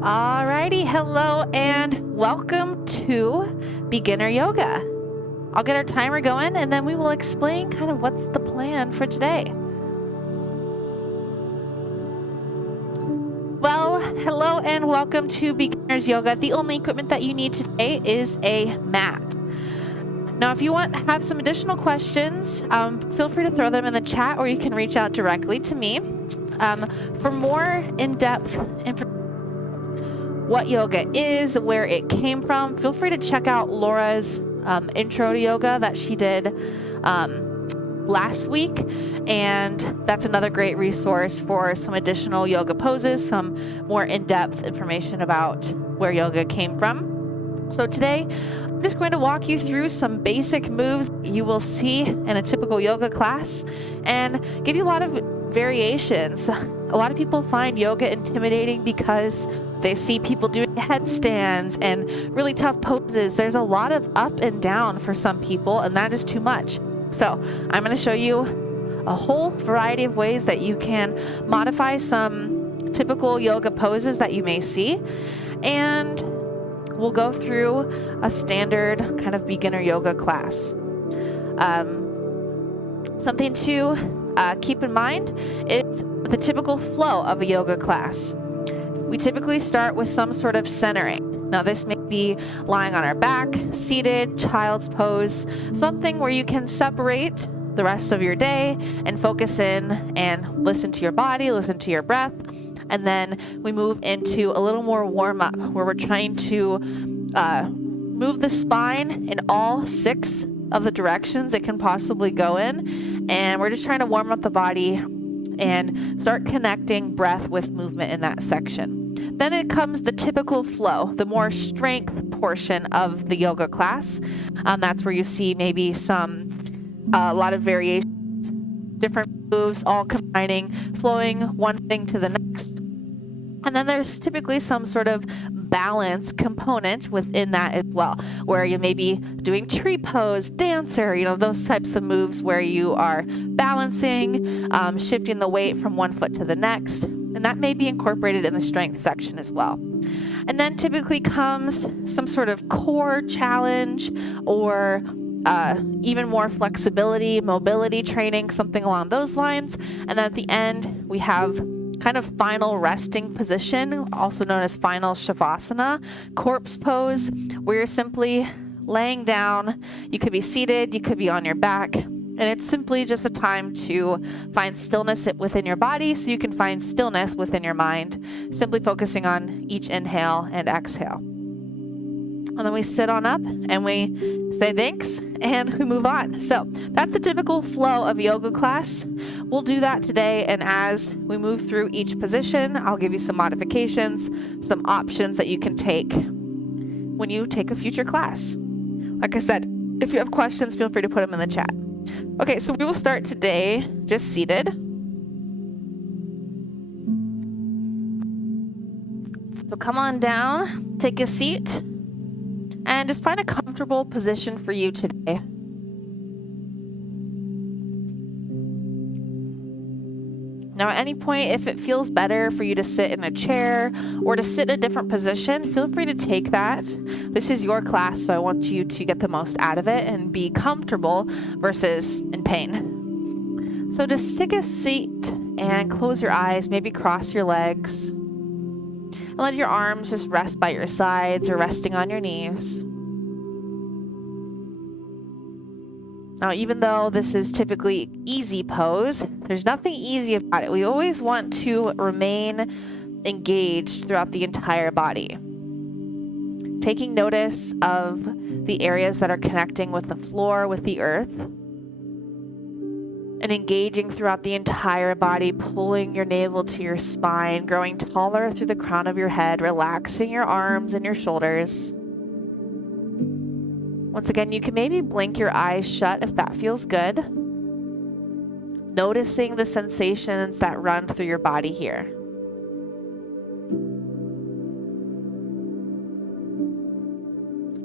Alrighty, hello and welcome to Beginner Yoga. I'll get our timer going and then we will explain kind of what's the plan for today. Well, hello and welcome to Beginner's Yoga. The only equipment that you need today is a mat. Now, if you have some additional questions, feel free to throw them in the chat or you can reach out directly to me. For more in-depth information, what yoga is, where it came from, feel free to check out Laura's intro to yoga that she did last week. And that's another great resource for some additional yoga poses, some more in-depth information about where yoga came from. So today, I'm just going to walk you through some basic moves you will see in a typical yoga class and give you a lot of variations. A lot of people find yoga intimidating because they see people doing headstands and really tough poses. There's a lot of up and down for some people, and that is too much. So I'm going to show you a whole variety of ways that you can modify some typical yoga poses that you may see. And we'll go through a standard kind of beginner yoga class. Something to keep in mind is the typical flow of a yoga class. We typically start with some sort of centering. Now, this may be lying on our back, seated, child's pose, something where you can separate the rest of your day and focus in and listen to your body, listen to your breath. And then we move into a little more warm up where we're trying to move the spine in all 6 of the directions it can possibly go in. And we're just trying to warm up the body and start connecting breath with movement in that section. Then it comes the typical flow, the more strength portion of the yoga class. That's where you see maybe a lot of variations, different moves, all combining, flowing one thing to the next. And then there's typically some sort of balance component within that as well, where you may be doing tree pose, dancer, those types of moves where you are balancing, shifting the weight from one foot to the next. And that may be incorporated in the strength section as well. And then typically comes some sort of core challenge or even more flexibility, mobility training, something along those lines. And then at the end, we have kind of final resting position, also known as final shavasana, corpse pose, where you're simply laying down. You could be seated, you could be on your back, and it's simply just a time to find stillness within your body so you can find stillness within your mind, simply focusing on each inhale and exhale. And then we sit on up and we say thanks and we move on. So that's the typical flow of a yoga class. We'll do that today. And as we move through each position, I'll give you some modifications, some options that you can take when you take a future class. Like I said, if you have questions, feel free to put them in the chat. Okay, so we will start today just seated. So come on down, take a seat. And just find a comfortable position for you today. Now, at any point, if it feels better for you to sit in a chair or to sit in a different position, feel free to take that. This is your class, so I want you to get the most out of it and be comfortable versus in pain. So just take a seat and close your eyes, maybe cross your legs. And let your arms just rest by your sides or resting on your knees. Now, even though this is typically easy pose, there's nothing easy about it. We always want to remain engaged throughout the entire body. Taking notice of the areas that are connecting with the floor, with the earth, and engaging throughout the entire body, pulling your navel to your spine, growing taller through the crown of your head, relaxing your arms and your shoulders. Once again, you can maybe blink your eyes shut if that feels good. Noticing the sensations that run through your body here.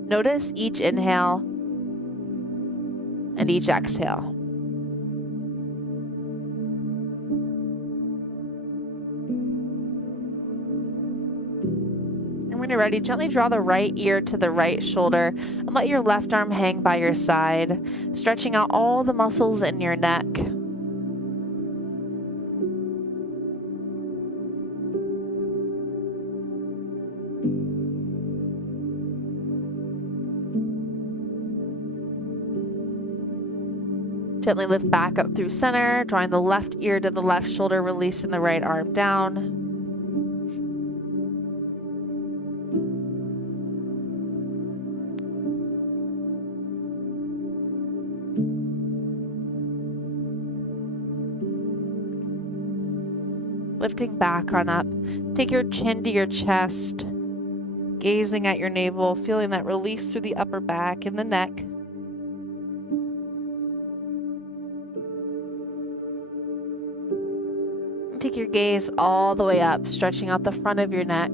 Notice each inhale and each exhale. When you're ready, gently draw the right ear to the right shoulder and let your left arm hang by your side, stretching out all the muscles in your neck. Gently lift back up through center, drawing the left ear to the left shoulder, releasing the right arm down. Lifting back on up. Take your chin to your chest, gazing at your navel, feeling that release through the upper back and the neck. Take your gaze all the way up, stretching out the front of your neck.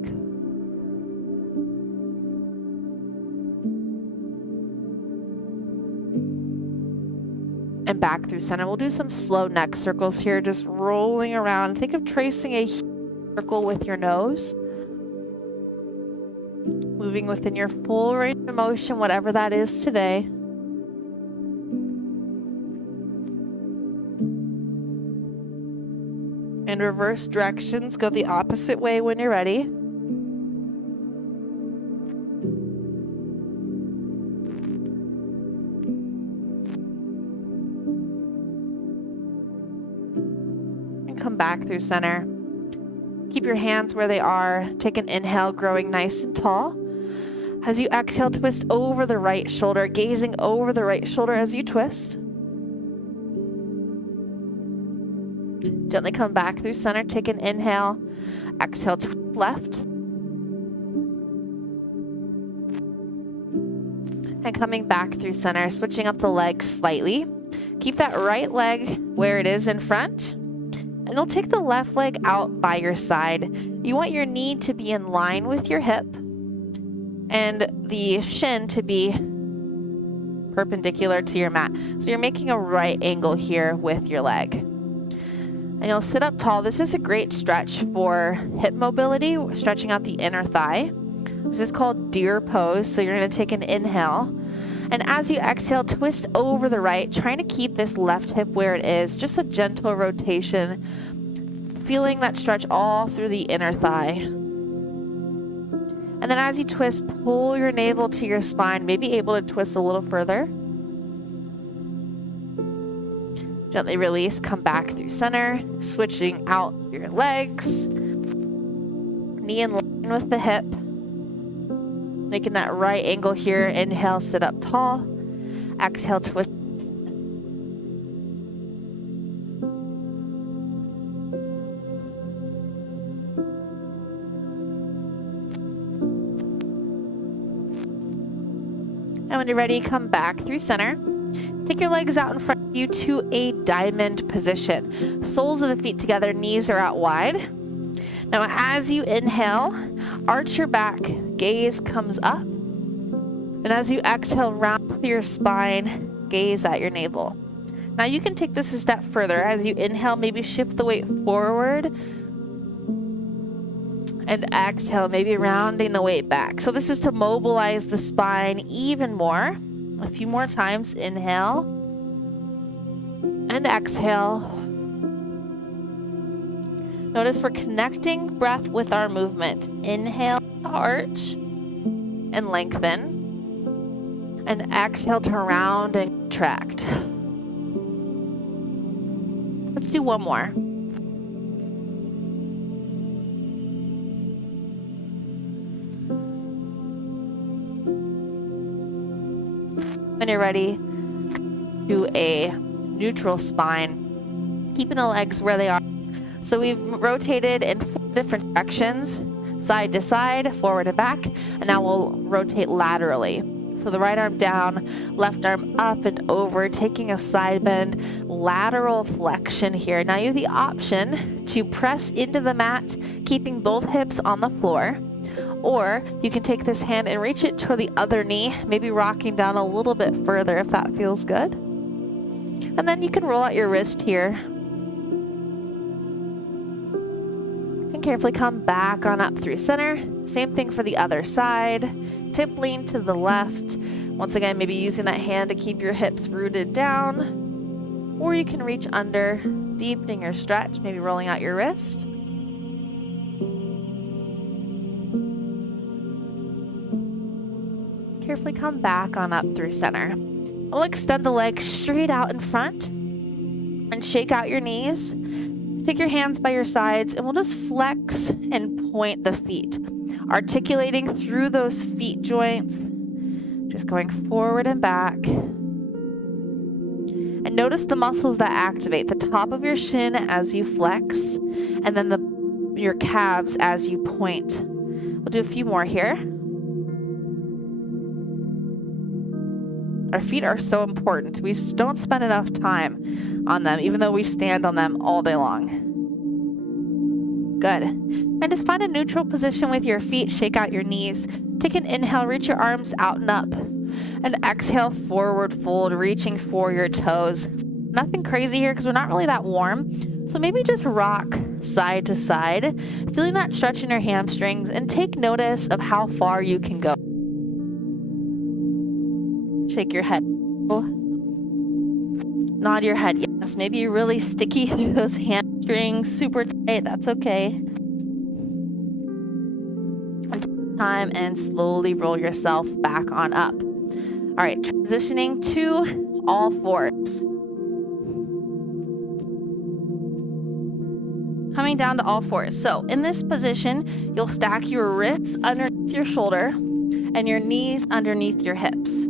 And back through center. We'll do some slow neck circles here, just rolling around. Think of tracing a circle with your nose. Moving within your full range of motion, whatever that is today. And reverse directions, go the opposite way when you're ready. And come back through center. Keep your hands where they are. Take an inhale, growing nice and tall. As you exhale, twist over the right shoulder, gazing over the right shoulder as you twist. Gently come back through center, take an inhale, exhale to left. And coming back through center, switching up the legs slightly. Keep that right leg where it is in front. And you'll take the left leg out by your side. You want your knee to be in line with your hip and the shin to be perpendicular to your mat. So you're making a right angle here with your leg. And you'll sit up tall. This is a great stretch for hip mobility, stretching out the inner thigh. This is called deer pose. So you're going to take an inhale. And as you exhale, twist over the right, trying to keep this left hip where it is. Just a gentle rotation, feeling that stretch all through the inner thigh. And then as you twist, pull your navel to your spine, maybe able to twist a little further. Gently release, come back through center, switching out your legs. Knee in line with the hip. Making that right angle here. Inhale, sit up tall. Exhale, twist. And when you're ready, come back through center. Take your legs out in front of you to a diamond position. Soles of the feet together, knees are out wide. Now as you inhale, arch your back, gaze comes up. And as you exhale, round through your spine, gaze at your navel. Now you can take this a step further. As you inhale, maybe shift the weight forward. And exhale, maybe rounding the weight back. So this is to mobilize the spine even more. A few more times. Inhale and exhale. Notice we're connecting breath with our movement. Inhale, arch and lengthen. And exhale to round and contract. Let's do one more. When you're ready, do a neutral spine, keeping the legs where they are. So we've rotated in 4 different directions, side to side, forward and back, and now we'll rotate laterally. So the right arm down, left arm up and over, taking a side bend, lateral flexion here. Now you have the option to press into the mat, keeping both hips on the floor. Or you can take this hand and reach it to the other knee, maybe rocking down a little bit further if that feels good. And then you can roll out your wrist here. And again, carefully come back on up through center. Same thing for the other side. Tip lean to the left. Once again, maybe using that hand to keep your hips rooted down. Or you can reach under, deepening your stretch, maybe rolling out your wrist. Carefully come back on up through center. We'll extend the legs straight out in front and shake out your knees. Take your hands by your sides and we'll just flex and point the feet, articulating through those feet joints, just going forward and back. And notice the muscles that activate, the top of your shin as you flex, and then your calves as you point. We'll do a few more here. Our feet are so important. We don't spend enough time on them, even though we stand on them all day long. Good. And just find a neutral position with your feet. Shake out your knees. Take an inhale, reach your arms out and up. And exhale, forward fold, reaching for your toes. Nothing crazy here because we're not really that warm. So maybe just rock side to side, feeling that stretch in your hamstrings, and take notice of how far you can go. Shake your head. Nod your head. Yes, maybe you're really sticky through those hamstrings, super tight. That's okay. And take time and slowly roll yourself back on up. All right, transitioning to all fours. Coming down to all fours. So in this position, you'll stack your wrists underneath your shoulder and your knees underneath your hips.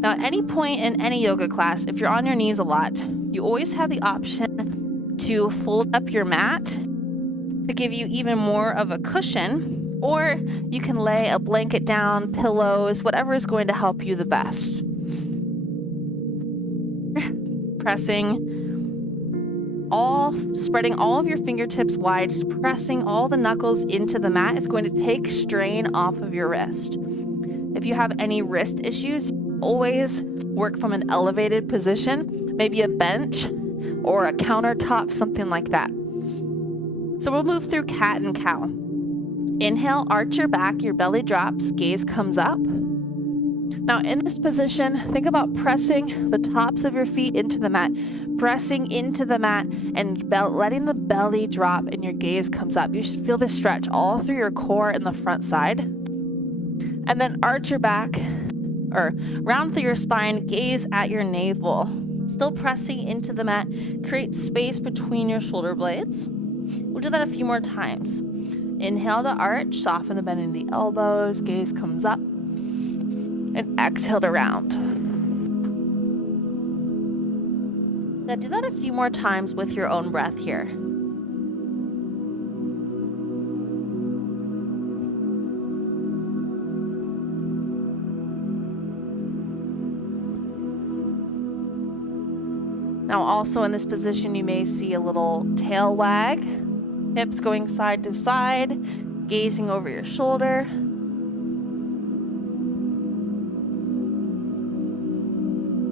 Now, at any point in any yoga class, if you're on your knees a lot, you always have the option to fold up your mat to give you even more of a cushion, or you can lay a blanket down, pillows, whatever is going to help you the best. Spreading all of your fingertips wide, just pressing all the knuckles into the mat is going to take strain off of your wrist. If you have any wrist issues, always work from an elevated position, maybe a bench or a countertop, something like that. So we'll move through cat and cow. Inhale, arch your back, your belly drops, gaze comes up. Now in this position, think about pressing the tops of your feet into the mat, pressing into the mat and letting the belly drop and your gaze comes up. You should feel this stretch all through your core and the front side. And then arch your back, or round through your spine, gaze at your navel. Still pressing into the mat, create space between your shoulder blades. We'll do that a few more times. Inhale to arch, soften the bend in the elbows, gaze comes up, and exhale to round. Now do that a few more times with your own breath here. Now also in this position, you may see a little tail wag, hips going side to side, gazing over your shoulder.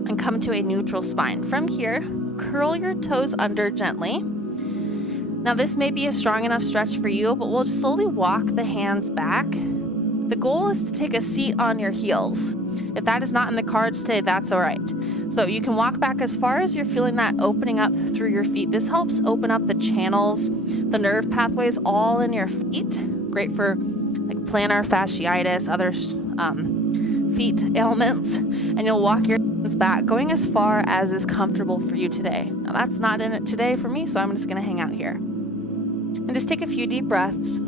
And come to a neutral spine. From here, curl your toes under gently. Now this may be a strong enough stretch for you, but we'll slowly walk the hands back. The goal is to take a seat on your heels. If that is not in the cards today, that's all right. So you can walk back as far as you're feeling that opening up through your feet. This helps open up the channels, the nerve pathways all in your feet. Great for like plantar fasciitis, other feet ailments. And you'll walk your hands back, going as far as is comfortable for you today. Now that's not in it today for me, so I'm just gonna hang out here. And just take a few deep breaths.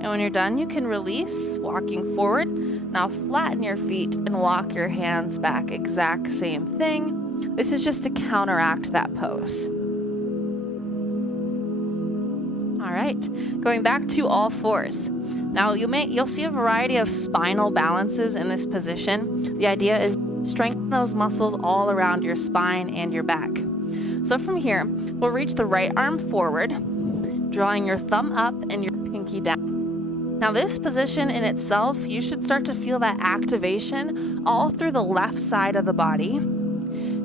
And when you're done, you can release, walking forward. Now flatten your feet and walk your hands back. Exact same thing. This is just to counteract that pose. All right, going back to all fours. Now you'll see a variety of spinal balances in this position. The idea is strengthen those muscles all around your spine and your back. So from here, we'll reach the right arm forward, drawing your thumb up and your pinky down. Now this position in itself, you should start to feel that activation all through the left side of the body.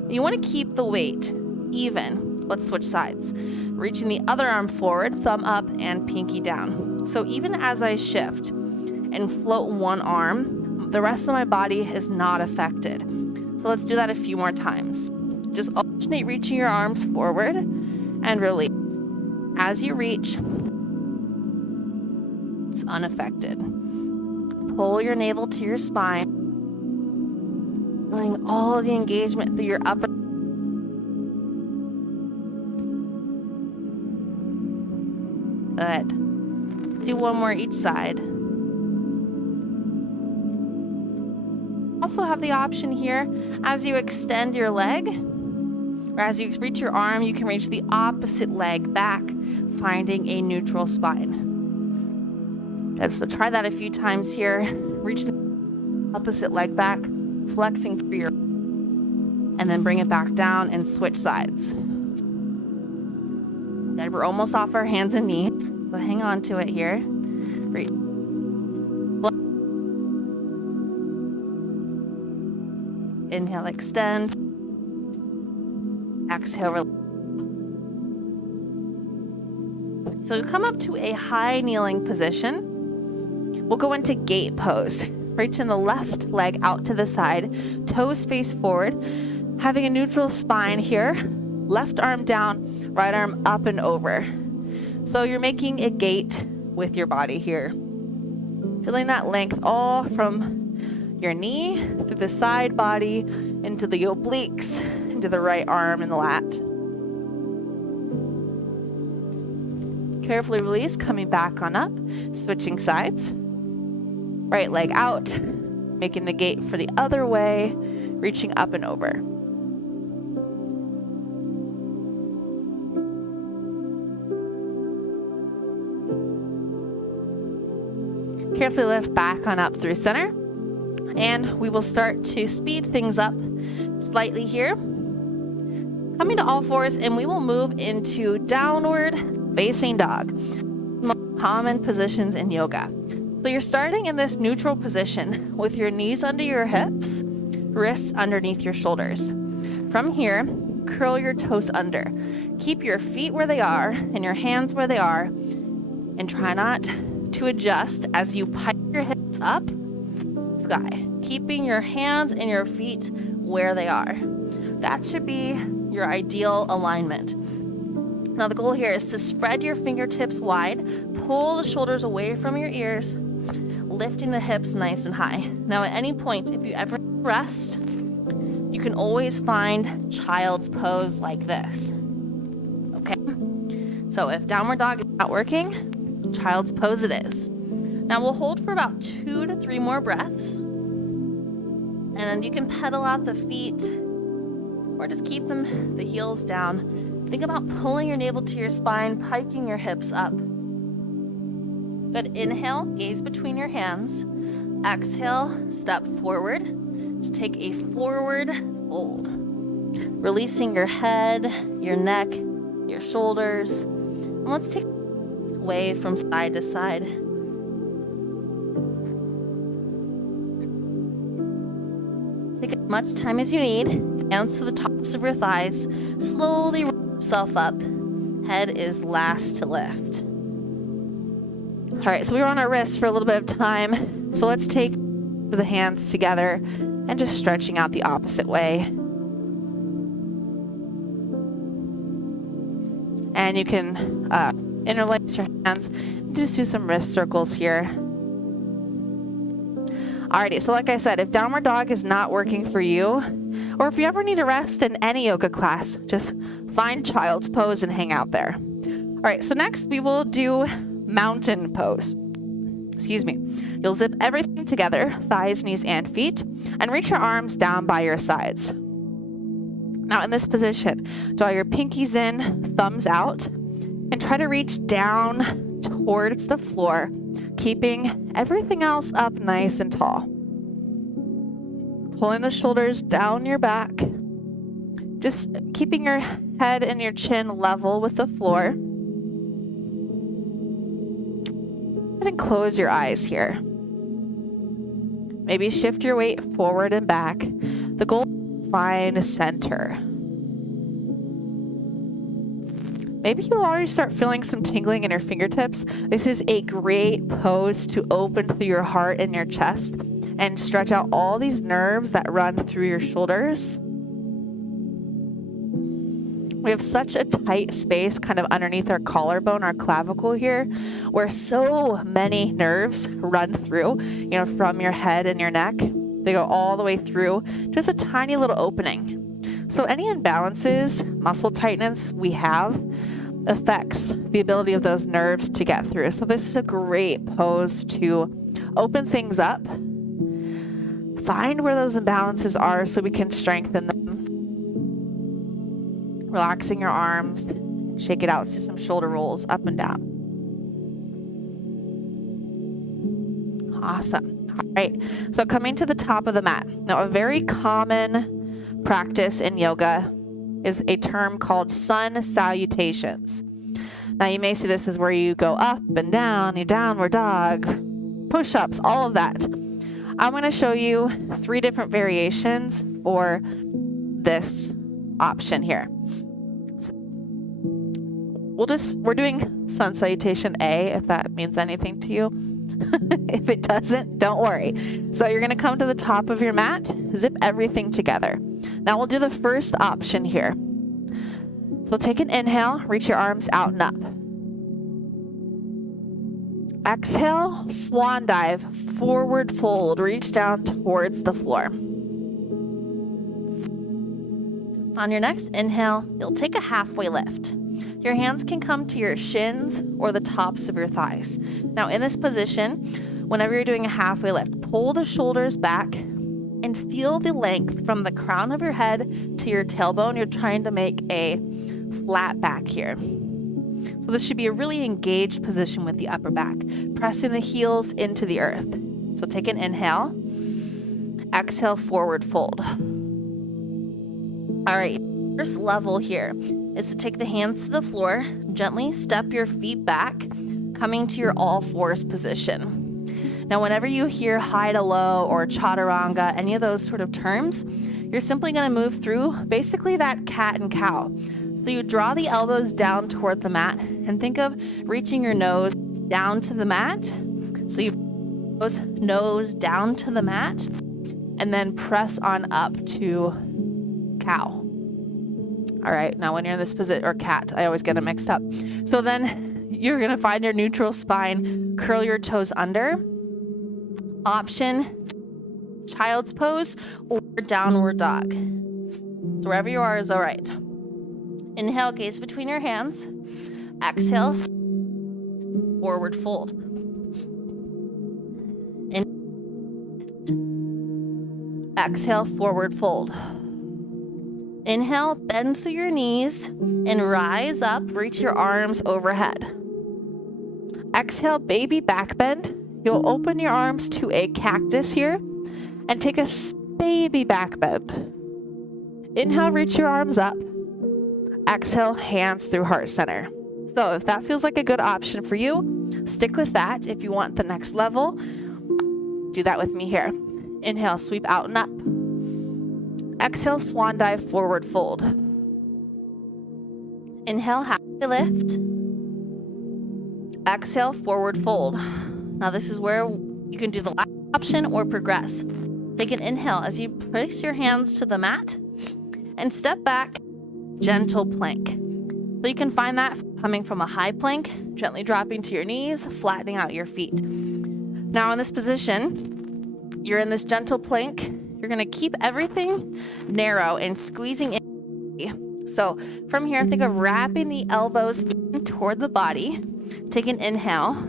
You want to keep the weight even. Let's switch sides. Reaching the other arm forward, thumb up and pinky down. So even as I shift and float one arm, the rest of my body is not affected. So let's do that a few more times. Just alternate reaching your arms forward and release. As you reach, it's unaffected. Pull your navel to your spine, feeling all of the engagement through your upper. Good. Let's do one more each side. Also have the option here, as you extend your leg, or as you reach your arm, you can reach the opposite leg back, finding a neutral spine. Good, so try that a few times here. Reach the opposite leg back, flexing through your, and then bring it back down and switch sides. Good, we're almost off our hands and knees, so hang on to it here. Reach. Inhale, extend. Exhale, release. So come up to a high kneeling position. We'll go into gate pose. Reaching the left leg out to the side, toes face forward, having a neutral spine here. Left arm down, right arm up and over. So you're making a gate with your body here. Feeling that length all from your knee through the side body into the obliques, into the right arm and the lat. Carefully release, coming back on up, switching sides. Right leg out, making the gate for the other way, reaching up and over. Carefully lift back on up through center. And we will start to speed things up slightly here. Coming to all fours, and we will move into downward facing dog. Most common positions in yoga. So you're starting in this neutral position with your knees under your hips, wrists underneath your shoulders. From here, curl your toes under. Keep your feet where they are and your hands where they are, and try not to adjust as you pike your hips up, sky, keeping your hands and your feet where they are. That should be your ideal alignment. Now the goal here is to spread your fingertips wide, pull the shoulders away from your ears, lifting the hips nice and high. Now at any point, if you ever rest, you can always find child's pose like this. Okay? So if downward dog is not working, child's pose it is. Now we'll hold for about 2 to 3 more breaths. And then you can pedal out the feet or just keep them, the heels down. Think about pulling your navel to your spine, piking your hips up. Good. Inhale, gaze between your hands. Exhale, step forward. Just take a forward fold. Releasing your head, your neck, your shoulders. And let's take this way from side to side. Take as much time as you need. Hands to the tops of your thighs. Slowly roll yourself up. Head is last to lift. All right, so we were on our wrists for a little bit of time. So let's take the hands together and just stretching out the opposite way. And you can interlace your hands and just do some wrist circles here. Alrighty, so like I said, if downward dog is not working for you, or if you ever need a rest in any yoga class, just find child's pose and hang out there. All right, so next we will do mountain pose. Excuse me. You'll zip everything together, thighs, knees, and feet, and reach your arms down by your sides. Now in this position, draw your pinkies in, thumbs out, and try to reach down towards the floor, keeping everything else up nice and tall. Pulling the shoulders down your back, just keeping your head and your chin level with the floor. And close your eyes here. Maybe shift your weight forward and back. The goal is to find center. maybe you already start feeling some tingling in your fingertips. This is a great pose to open through your heart and your chest and stretch out all these nerves that run through your shoulders. We have such a tight space kind of underneath our collarbone, our clavicle here, where so many nerves run through, from your head and your neck. They go all the way through just a tiny little opening. So any imbalances, muscle tightness we have affects the ability of those nerves to get through. So this is a great pose to open things up, find where those imbalances are so we can strengthen them. Relaxing your arms, shake it out. Let's do some shoulder rolls up and down. Awesome. All right. So coming to the top of the mat. Now, a very common practice in yoga is a term called sun salutations. Now, you may see this as where you go up and down, your downward dog, push-ups, all of that. I'm going to show you 3 different variations for this option here. We're doing sun salutation A, if that means anything to you. If it doesn't, don't worry. So you're going to come to the top of your mat, zip everything together. Now we'll do the first option here. So take an inhale, reach your arms out and up. Exhale, swan dive, forward fold, reach down towards the floor. On your next inhale, you'll take a halfway lift. Your hands can come to your shins or the tops of your thighs. Now in this position, whenever you're doing a halfway lift, pull the shoulders back and feel the length from the crown of your head to your tailbone. You're trying to make a flat back here. So this should be a really engaged position with the upper back, pressing the heels into the earth. So take an inhale, exhale, forward fold. All right, first level here is to take the hands to the floor, gently step your feet back, coming to your all fours position. Now, whenever you hear high to low or chaturanga, any of those sort of terms, you're simply going to move through basically that cat and cow. So you draw the elbows down toward the mat and think of reaching your nose down to the mat. So you nose down to the mat and then press on up to cow. All right, now when you're in this position, or cat, I always get them mixed up. So then you're gonna find your neutral spine, curl your toes under. Option, child's pose or downward dog. So wherever you are is all right. Inhale, gaze between your hands. Exhale, forward fold. Exhale, forward fold. Inhale, bend through your knees and rise up, reach your arms overhead. Exhale, baby back bend. You'll open your arms to a cactus here and take a baby back bend. Inhale, reach your arms up. Exhale, hands through heart center. So if that feels like a good option for you, stick with that. If you want the next level, do that with me here. Inhale, sweep out and up. Exhale, swan dive, forward fold. Inhale, halfway lift. Exhale, forward fold. Now this is where you can do the last option or progress. Take an inhale as you place your hands to the mat and step back, gentle plank. So you can find that coming from a high plank, gently dropping to your knees, flattening out your feet. Now in this position, you're in this gentle plank. You're gonna keep everything narrow and squeezing in. So from here, think of wrapping the elbows in toward the body. Take an inhale.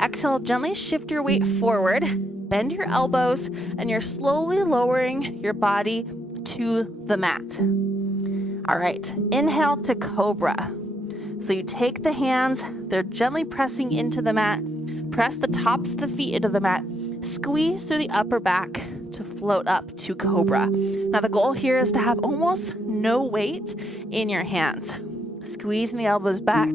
Exhale, gently shift your weight forward. Bend your elbows, and you're slowly lowering your body to the mat. All right, inhale to cobra. So you take the hands, they're gently pressing into the mat. Press the tops of the feet into the mat. Squeeze through the upper back to float up to cobra. Now the goal here is to have almost no weight in your hands. Squeezing the elbows back,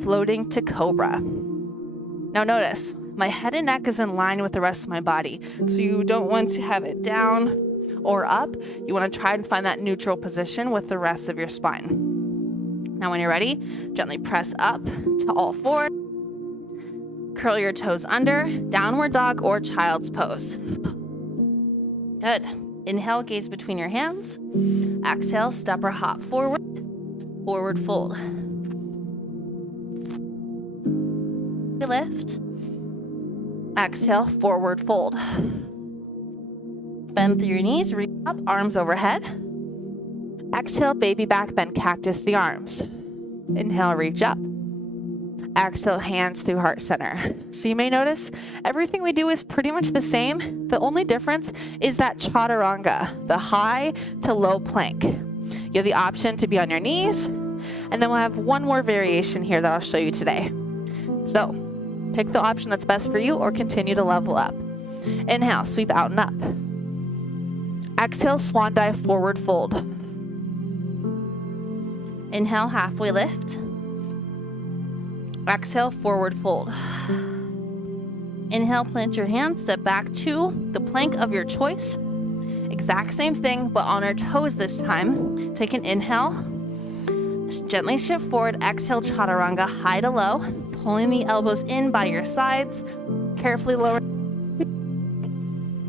floating to cobra. Now notice, my head and neck is in line with the rest of my body. So you don't want to have it down or up. You want to try and find that neutral position with the rest of your spine. Now when you're ready, gently press up to all fours. Curl your toes under, downward dog or child's pose. Good. Inhale, gaze between your hands. Exhale, step or hop forward, forward fold. Lift. Exhale, forward fold. Bend through your knees, reach up, arms overhead. Exhale, baby back bend, cactus the arms. Inhale, reach up. Exhale, hands through heart center. So you may notice everything we do is pretty much the same. The only difference is that chaturanga, the high to low plank. You have the option to be on your knees, and then we'll have one more variation here that I'll show you today. So pick the option that's best for you or continue to level up. Inhale, sweep out and up. Exhale, swan dive, forward fold. Inhale, halfway lift. Exhale, forward fold. Inhale, plant your hands, step back to the plank of your choice. Exact same thing, but on our toes this time. Take an inhale. Gently shift forward. Exhale, chaturanga, high to low. Pulling the elbows in by your sides. Carefully lower.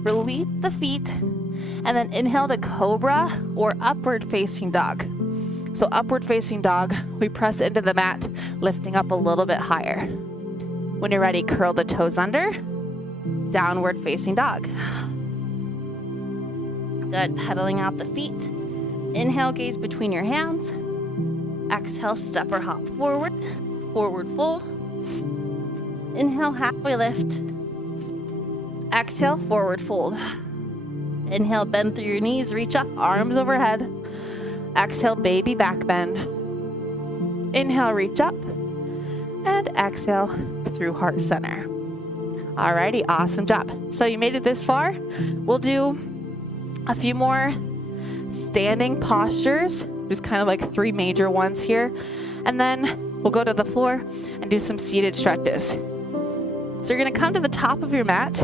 Release the feet. And then inhale to cobra or upward facing dog. So upward facing dog, we press into the mat, lifting up a little bit higher. When you're ready, curl the toes under. Downward facing dog. Good, pedaling out the feet. Inhale, gaze between your hands. Exhale, step or hop forward. Forward fold. Inhale, halfway lift. Exhale, forward fold. Inhale, bend through your knees, reach up, arms overhead. Exhale, baby back bend. Inhale, reach up. And exhale through heart center. Alrighty, awesome job. So you made it this far. We'll do a few more standing postures, just kind of like 3 major ones here. And then we'll go to the floor and do some seated stretches. So you're gonna come to the top of your mat,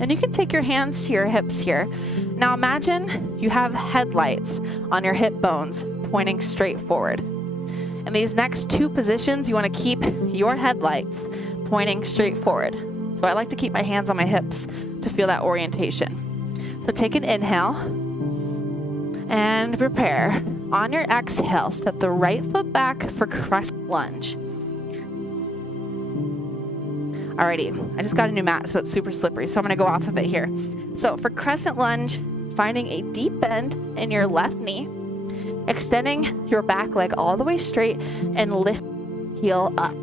and you can take your hands to your hips here. Now imagine you have headlights on your hip bones pointing straight forward. In these next 2 positions, you want to keep your headlights pointing straight forward. So I like to keep my hands on my hips to feel that orientation. So take an inhale and prepare. On your exhale, step the right foot back for crescent lunge. Alrighty, I just got a new mat, so it's super slippery, so I'm gonna go off of it here. So for crescent lunge, finding a deep bend in your left knee, extending your back leg all the way straight and lift heel up.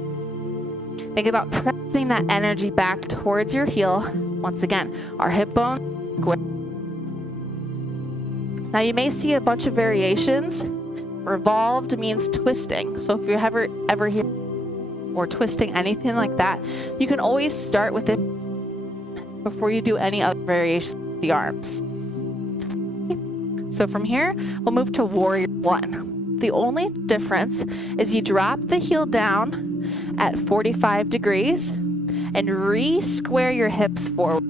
Think about pressing that energy back towards your heel. Once again, our hip bone square. Now you may see a bunch of variations. Revolved means twisting. So if you ever hear or twisting anything like that, you can always start with it before you do any other variation of the arms. So from here, we'll move to warrior 1. The only difference is you drop the heel down at 45 degrees and re-square your hips forward.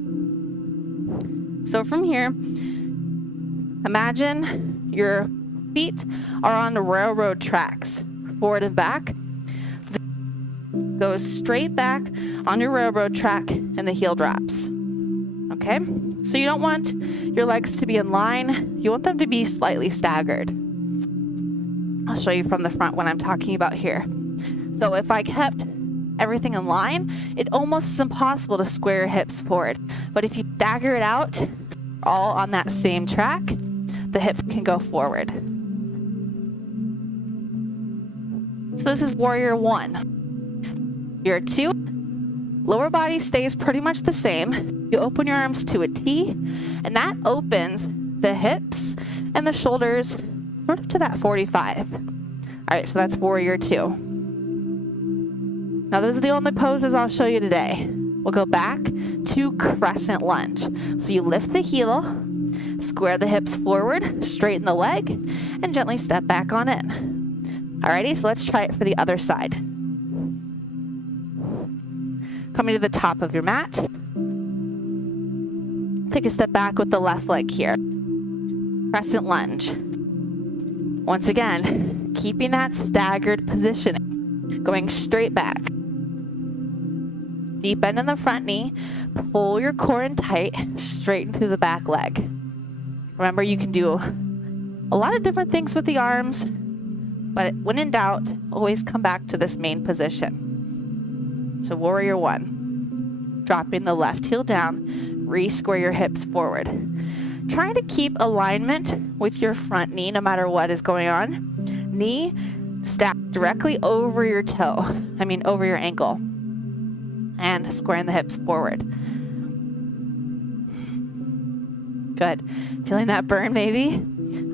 So from here, imagine your feet are on the railroad tracks, forward and back. Goes straight back on your railroad track and the heel drops. Okay? So you don't want your legs to be in line. You want them to be slightly staggered. I'll show you from the front what I'm talking about here. So if I kept everything in line, it almost is impossible to square your hips forward. But if you stagger it out, all on that same track, the hips can go forward. So this is warrior 1. Warrior 2, lower body stays pretty much the same. You open your arms to a T, and that opens the hips and the shoulders sort of to that 45. All right, so that's warrior 2. Now those are the only poses I'll show you today. We'll go back to crescent lunge. So you lift the heel, square the hips forward, straighten the leg, and gently step back on in. Alrighty, so let's try it for the other side. Coming to the top of your mat. Take a step back with the left leg here. Crescent lunge. Once again, keeping that staggered positioning. Going straight back. Deep bend in the front knee. Pull your core in tight. Straighten through the back leg. Remember, you can do a lot of different things with the arms, but when in doubt, always come back to this main position. So warrior one. Dropping the left heel down. Re-square your hips forward. Try to keep alignment with your front knee no matter what is going on. Knee stacked directly over your over your ankle. And squaring the hips forward. Good. Feeling that burn maybe?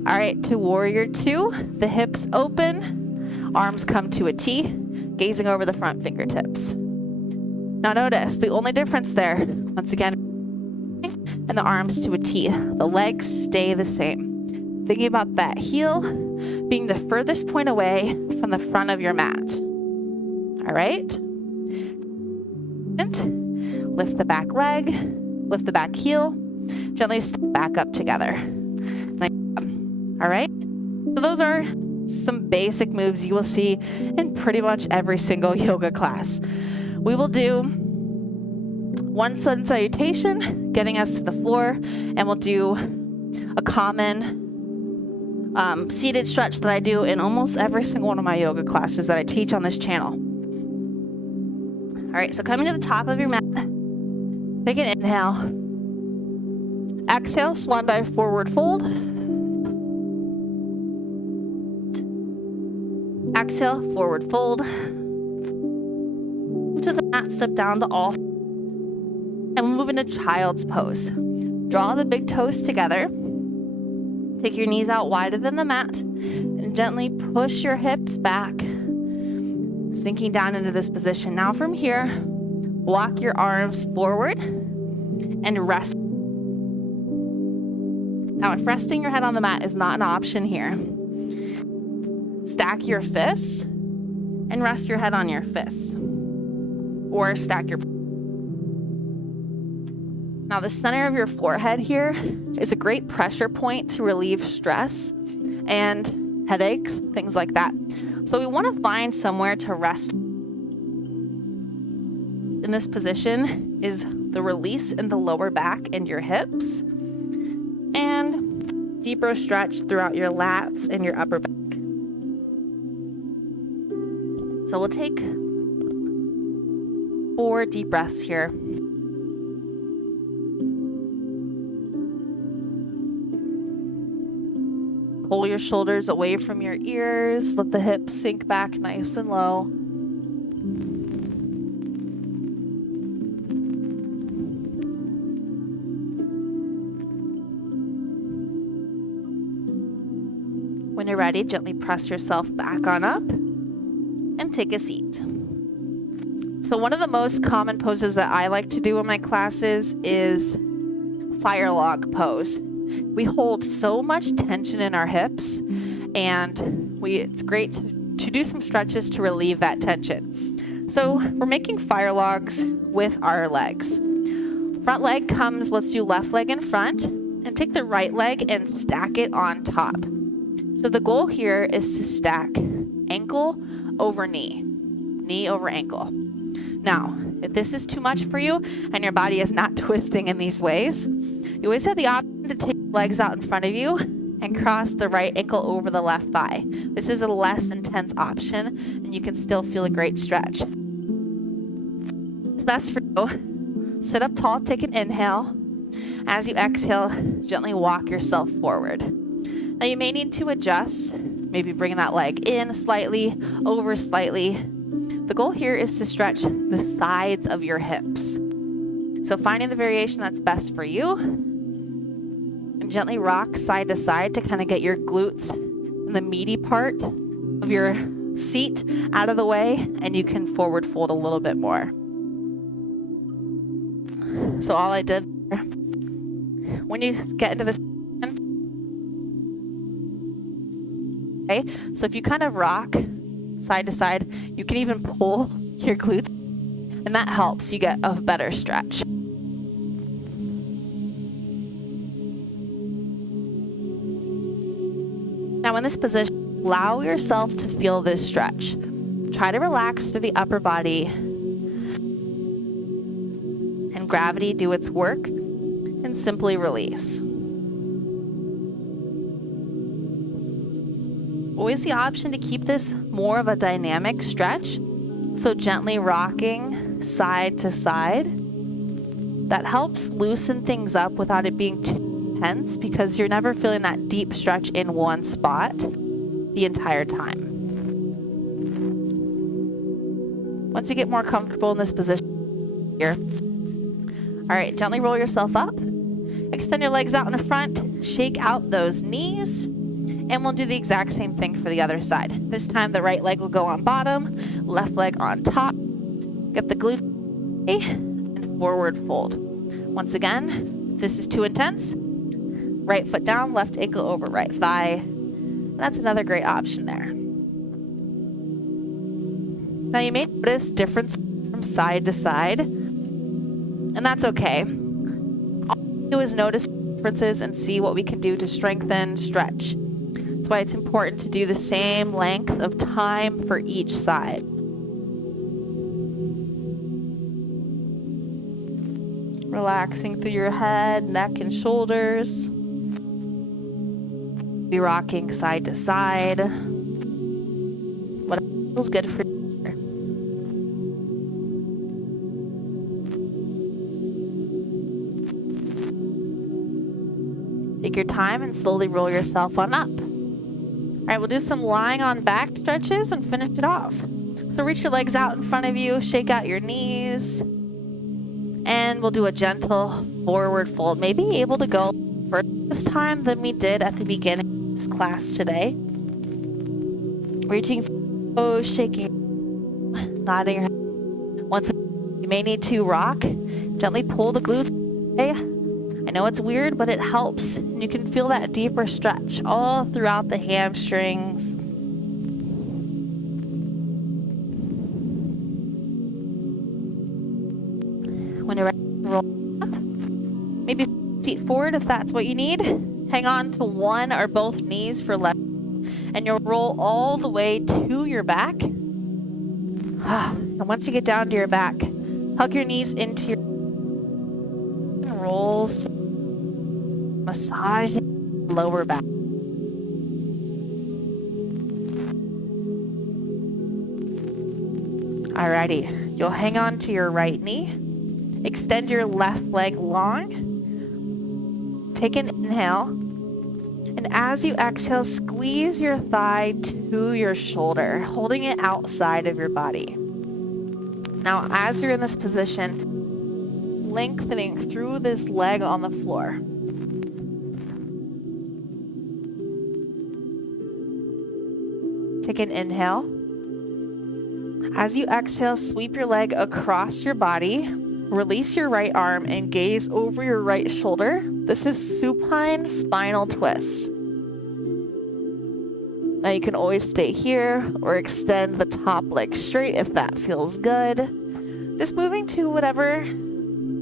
All right, to warrior two, the hips open, arms come to a T, gazing over the front fingertips. Now notice the only difference there, once again, and the arms to a T. The legs stay the same. Thinking about that heel being the furthest point away from the front of your mat. All right. And lift the back leg, lift the back heel, gently step back up together. All right. So those are some basic moves you will see in pretty much every single yoga class. We will do one sun salutation, getting us to the floor, and we'll do a common seated stretch that I do in almost every single one of my yoga classes that I teach on this channel. All right, so coming to the top of your mat, take an inhale. Exhale, swan dive forward fold. Exhale, forward fold. To the mat, step down to all. And we'll move into child's pose. Draw the big toes together. Take your knees out wider than the mat and gently push your hips back, sinking down into this position. Now from here, walk your arms forward and rest. Now if resting your head on the mat is not an option here, stack your fists and rest your head on your fists. Or stack your... Now the center of your forehead here is a great pressure point to relieve stress and headaches, things like that. So we want to find somewhere to rest. In this position is the release in the lower back and your hips, and deeper stretch throughout your lats and your upper back. So we'll take 4 deep breaths here. Pull your shoulders away from your ears. Let the hips sink back nice and low. When you're ready, gently press yourself back on up and take a seat. So one of the most common poses that I like to do in my classes is fire log pose. We hold so much tension in our hips, and it's great to do some stretches to relieve that tension. So we're making fire logs with our legs. Front leg comes, let's do left leg in front, and take the right leg and stack it on top. So the goal here is to stack ankle over knee, knee over ankle. Now, if this is too much for you and your body is not twisting in these ways, you always have the option to take legs out in front of you and cross the right ankle over the left thigh. This is a less intense option, and you can still feel a great stretch. It's best for you. Sit up tall, take an inhale. As you exhale, gently walk yourself forward. Now you may need to adjust, maybe bring that leg in slightly, over slightly. The goal here is to stretch the sides of your hips. So finding the variation that's best for you, and gently rock side to side to kind of get your glutes and the meaty part of your seat out of the way, and you can forward fold a little bit more. So all I did, when you get into this, okay, so if you kind of rock side to side, you can even pull your glutes, and that helps you get a better stretch. Now in this position, Allow yourself to feel this stretch. Try to relax through the upper body and gravity do its work and simply release. Always the option to keep this more of a dynamic stretch, so gently rocking side to side. That helps loosen things up without it being too intense because you're never feeling that deep stretch in one spot the entire time. Once you get more comfortable in this position here, all right, gently roll yourself up, extend your legs out in front, shake out those knees, and we'll do the exact same thing for the other side. This time the right leg will go on bottom, left leg on top. Get the glute and forward fold. Once again, if this is too intense, right foot down, left ankle over right thigh. That's another great option there. Now you may notice difference from side to side, and that's okay. All we do is notice differences and see what we can do to strengthen, stretch. That's why it's important to do the same length of time for each side. Relaxing through your head, neck, and shoulders. Be rocking side to side. What feels good for you. Take your time and slowly roll yourself on up. All right, we'll do some lying on back stretches and finish it off. So reach your legs out in front of you, shake out your knees, and we'll do a gentle forward fold. Maybe able to go further this time than we did at the beginning of this class today. Reaching, shaking, nodding your head. Once you may need to rock, gently pull the glutes away. I know it's weird, but it helps. And you can feel that deeper stretch all throughout the hamstrings. When you're ready to roll up, maybe seat forward if that's what you need. Hang on to one or both knees for left, and you'll roll all the way to your back. And once you get down to your back, hug your knees into your rolls. Massage lower back. Alrighty, you'll hang on to your right knee. Extend your left leg long. Take an inhale. And as you exhale, squeeze your thigh to your shoulder, holding it outside of your body. Now, as you're in this position, lengthening through this leg on the floor. Take an inhale. As you exhale, sweep your leg across your body, release your right arm and gaze over your right shoulder. This is supine spinal twist. Now you can always stay here or extend the top leg straight if that feels good. Just moving to whatever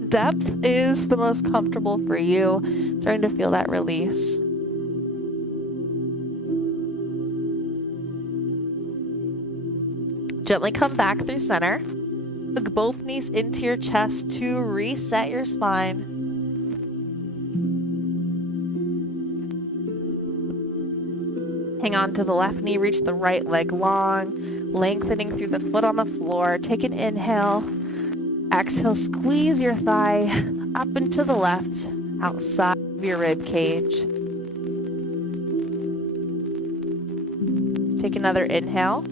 depth is the most comfortable for you, starting to feel that release. Gently come back through center. Hug both knees into your chest to reset your spine. Hang on to the left knee, reach the right leg long, lengthening through the foot on the floor. Take an inhale. Exhale, squeeze your thigh up and to the left, outside of your rib cage. Take another inhale.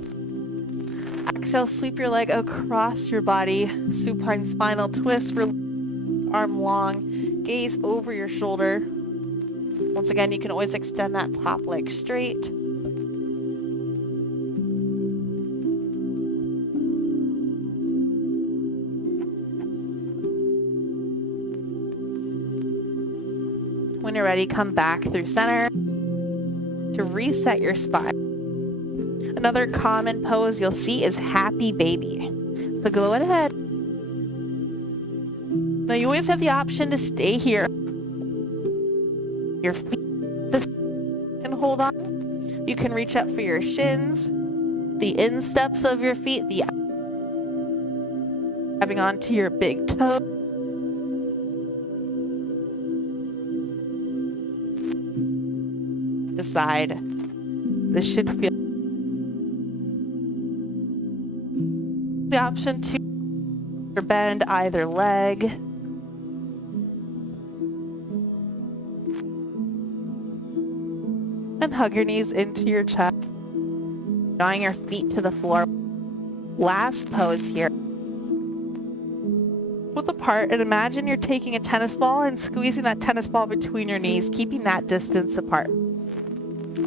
Exhale, sweep your leg across your body, supine spinal twist, arm long, gaze over your shoulder. Once again, you can always extend that top leg straight. When you're ready, come back through center to reset your spine. Another common pose you'll see is happy baby. So go ahead. Now you always have the option to stay here. Your feet can hold on. You can reach up for your shins, the insteps of your feet, the grabbing onto your big toe. Decide. This should feel the option to bend either leg. And hug your knees into your chest, drawing your feet to the floor. Last pose here. Pull apart and imagine you're taking a tennis ball and squeezing that tennis ball between your knees, keeping that distance apart.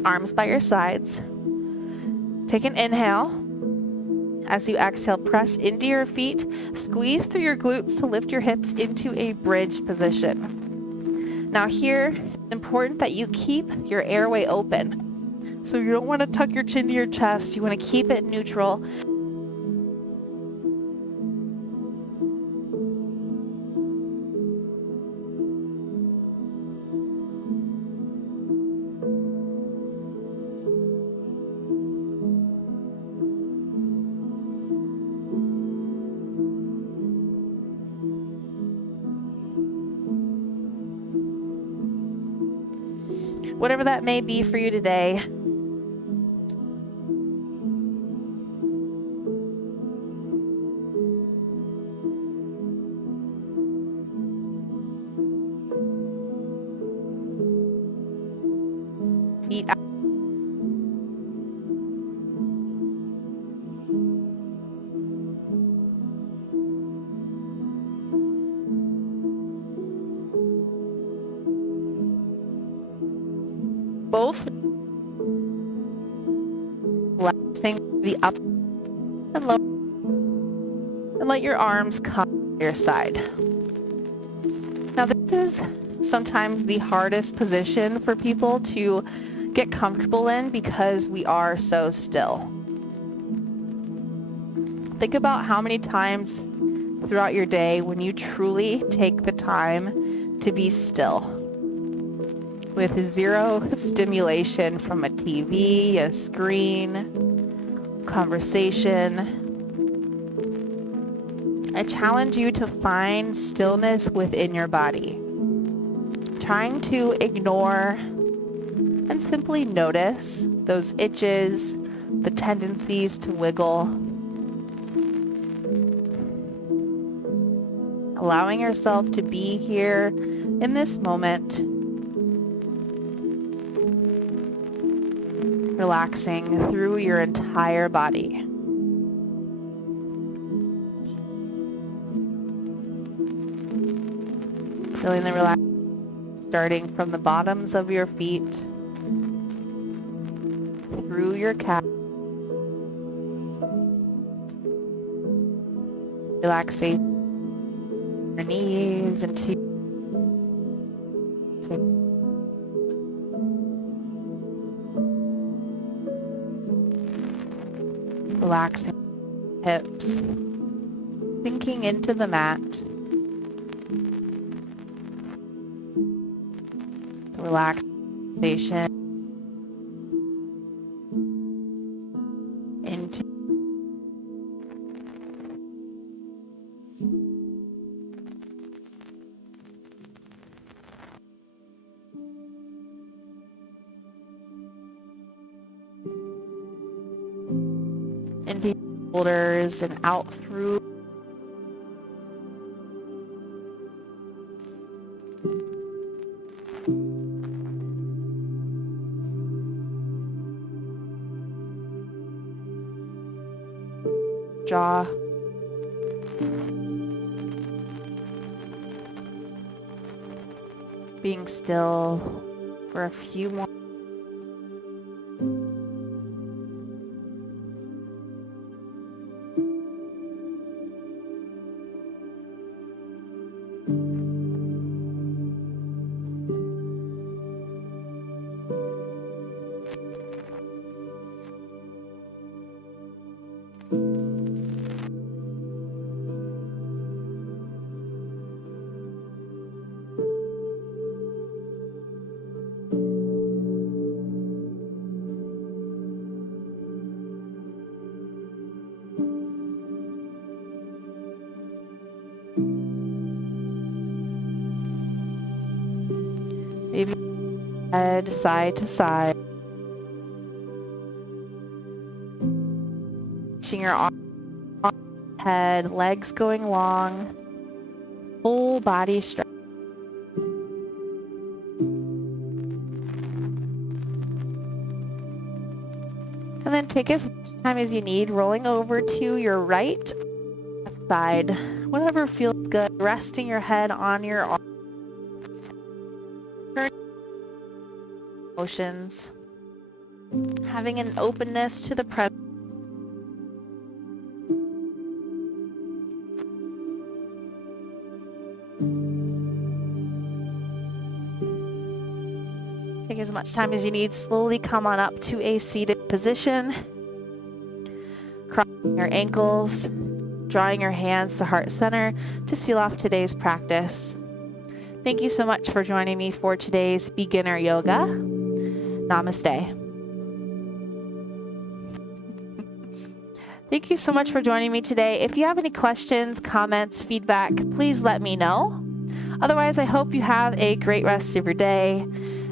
Arms by your sides. Take an inhale. As you exhale, press into your feet. Squeeze through your glutes to lift your hips into a bridge position. Now here, it's important that you keep your airway open. So you don't want to tuck your chin to your chest. You want to keep it neutral. Whatever that may be for you today. Feet out. Both relaxing the up and lower, and let your arms come to your side. Now this is sometimes the hardest position for people to get comfortable in because we are so still. Think about how many times throughout your day when you truly take the time to be still, with zero stimulation from a TV, a screen, conversation. I challenge you to find stillness within your body, trying to ignore and simply notice those itches, the tendencies to wiggle, allowing yourself to be here in this moment, relaxing through your entire body. Feeling the relax starting from the bottoms of your feet through your calf. Relaxing your knees into relaxing hips, sinking into the mat. The relaxation into your shoulders and out through jaw. Being still for a few more. head side to side. Reaching your arm, head, legs going long, full body stretch. And then take as much time as you need, rolling over to your right side, whatever feels good, resting your head on your arm. Motions, having an openness to the present. Take as much time as you need. Slowly come on up to a seated position. Crossing your ankles, drawing your hands to heart center to seal off today's practice. Thank you so much for joining me for today's beginner yoga. Namaste. Thank you so much for joining me today. If you have any questions, comments, feedback, please let me know. Otherwise, I hope you have a great rest of your day.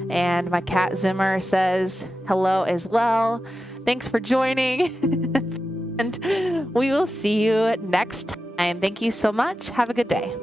And my cat Zimmer says hello as well. Thanks for joining. And we will see you next time. Thank you so much. Have a good day.